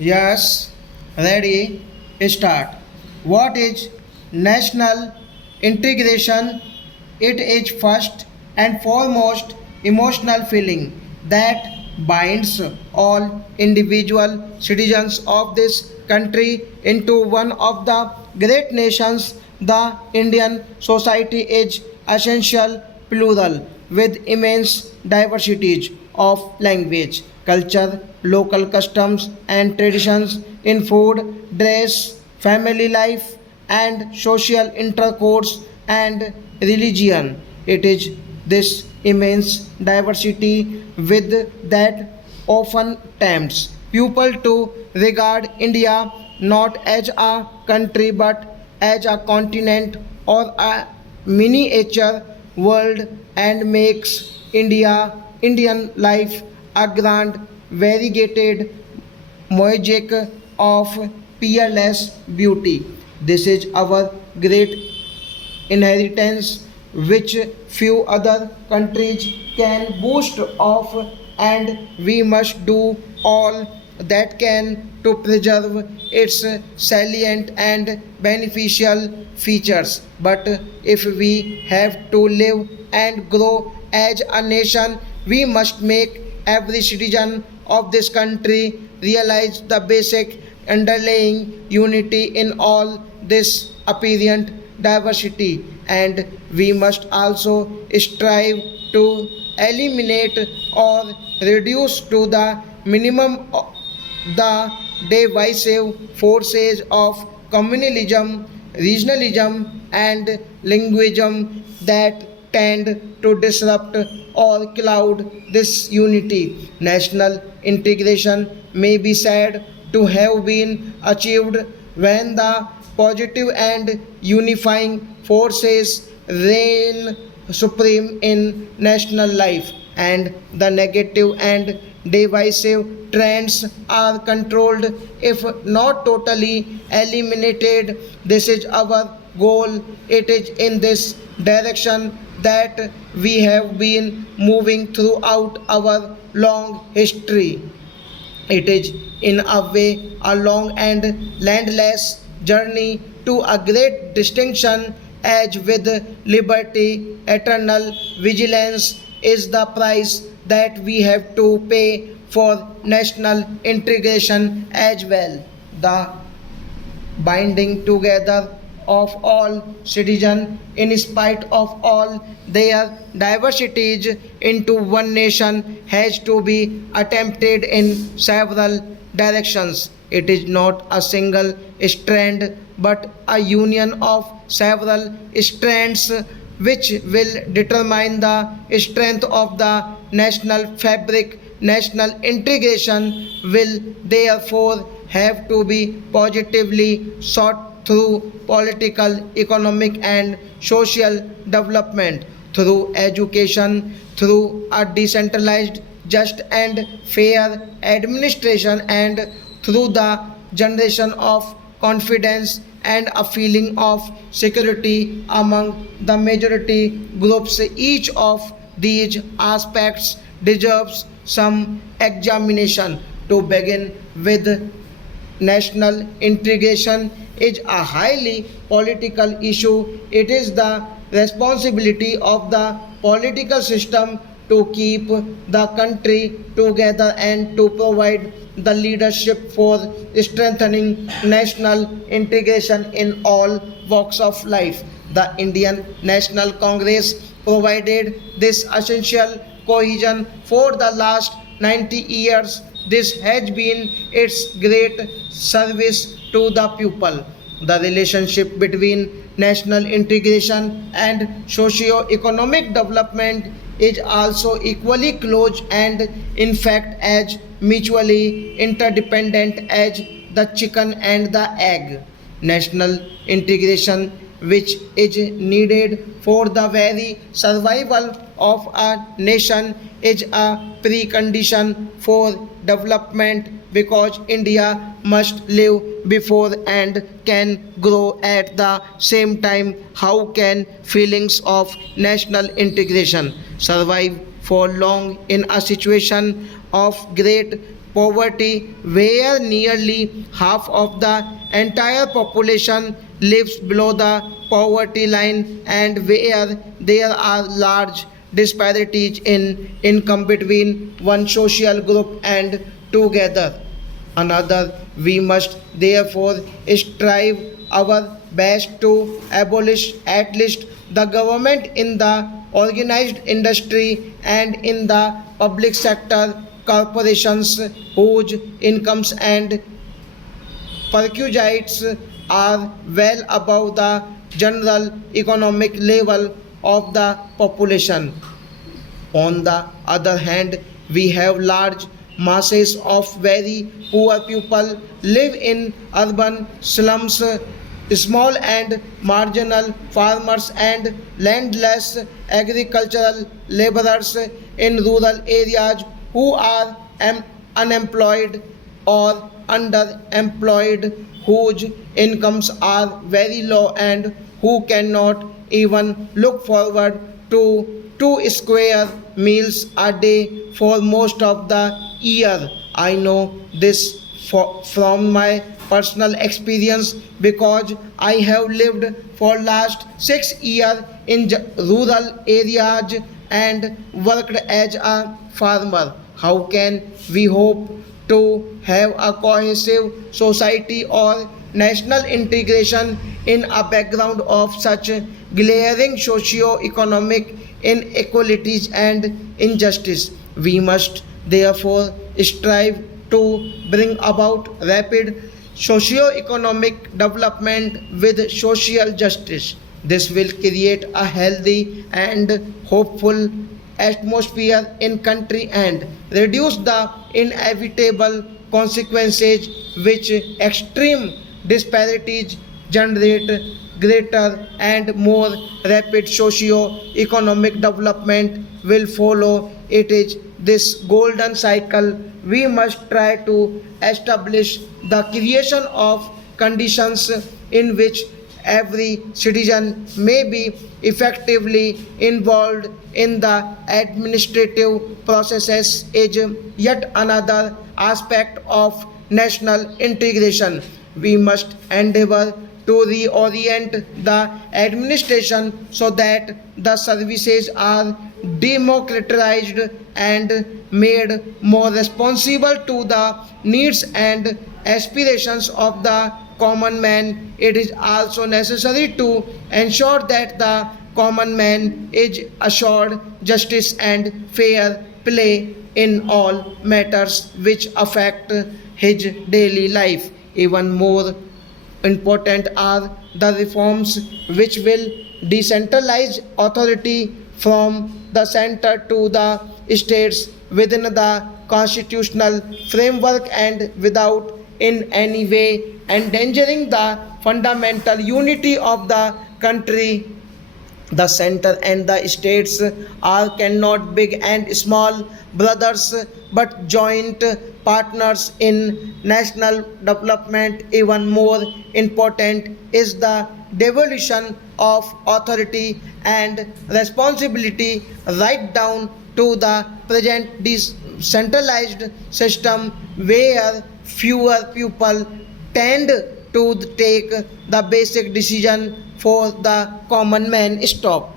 Yes, ready, start. What is national integration? It is first and foremost emotional feeling that binds all individual citizens of this country into one of the great nations. The Indian society is essential plural with immense diversities of language, culture, local customs and traditions in food, dress, family life, and social intercourse and religion. It is this immense diversity with that often tempts people to regard India not as a country but as a continent or a miniature world and makes Indian life a grand variegated mosaic of peerless beauty. This is our great inheritance which few other countries can boast of, and we must do all that can to preserve its salient and beneficial features. But if we have to live and grow as a nation, we must make every citizen of this country realize the basic underlying unity in all this apparent diversity, and we must also strive to eliminate or reduce to the minimum the divisive forces of communalism, regionalism, and linguism that tend to disrupt or cloud this unity. National integration may be said to have been achieved when the positive and unifying forces reign supreme in national life and the negative and divisive trends are controlled if not totally eliminated. This is our goal. It is in this direction that we have been moving throughout our long history. It is, in a way, a long and landless journey to a great distinction, as with liberty, eternal vigilance is the price that we have to pay for national integration as well. The binding together of all citizens in spite of all their diversities into one nation has to be attempted in several directions. It is not a single strand but a union of several strands which will determine the strength of the national fabric. National integration will therefore have to be positively sought through political, economic, and social development, through education, through a decentralized, just, and fair administration, and through the generation of confidence and a feeling of security among the majority groups. Each of these aspects deserves some examination. To begin with, national integration is a highly political issue. It is the responsibility of the political system to keep the country together and to provide the leadership for strengthening national integration in all walks of life. The Indian National Congress provided this essential cohesion for the last 90 years. This has been its great service to the people. The relationship between national integration and socio-economic development is also equally close and in fact as mutually interdependent as the chicken and the egg. National integration, which is needed for the very survival of a nation, is a precondition for development because India must live before and can grow at the same time. How can feelings of national integration survive for long in a situation of great poverty, where nearly half of the entire population lives below the poverty line, and where there are large disparities in income between one social group and together another. We must therefore strive our best to abolish at least the government in the organized industry and in the public sector corporations whose incomes and perquisites are well above the general economic level of the population. On the other hand, we have large masses of very poor people live in urban slums, small and marginal farmers and landless agricultural laborers in rural areas who are unemployed or underemployed, whose incomes are very low and who cannot even look forward to two square meals a day for most of the year. I know this from my personal experience because I have lived for last 6 years in rural areas and worked as a farmer. How can we hope to have a cohesive society or national integration in a background of such glaring socio-economic inequalities and injustice? We must therefore strive to bring about rapid socio-economic development with social justice. This will create a healthy and hopeful atmosphere in country and reduce the inevitable consequences which extreme disparities generate greater and more rapid socio-economic development will follow. It is this golden cycle we must try to establish the creation of conditions in which every citizen may be effectively involved in the administrative processes is yet another aspect of national integration. We must endeavor to reorient the administration so that the services are democratized and made more responsible to the needs and aspirations of the common man. It is also necessary to ensure that the common man is assured justice and fair play in all matters which affect his daily life. Even more important are the reforms which will decentralize authority from the center to the states within the constitutional framework and without in any way endangering the fundamental unity of the country. The center and the states are cannot big and small brothers but joint partners in national development. Even more important is the devolution of authority and responsibility right down to the present decentralized system where fewer people tend to take the basic decision for the common man. Stop.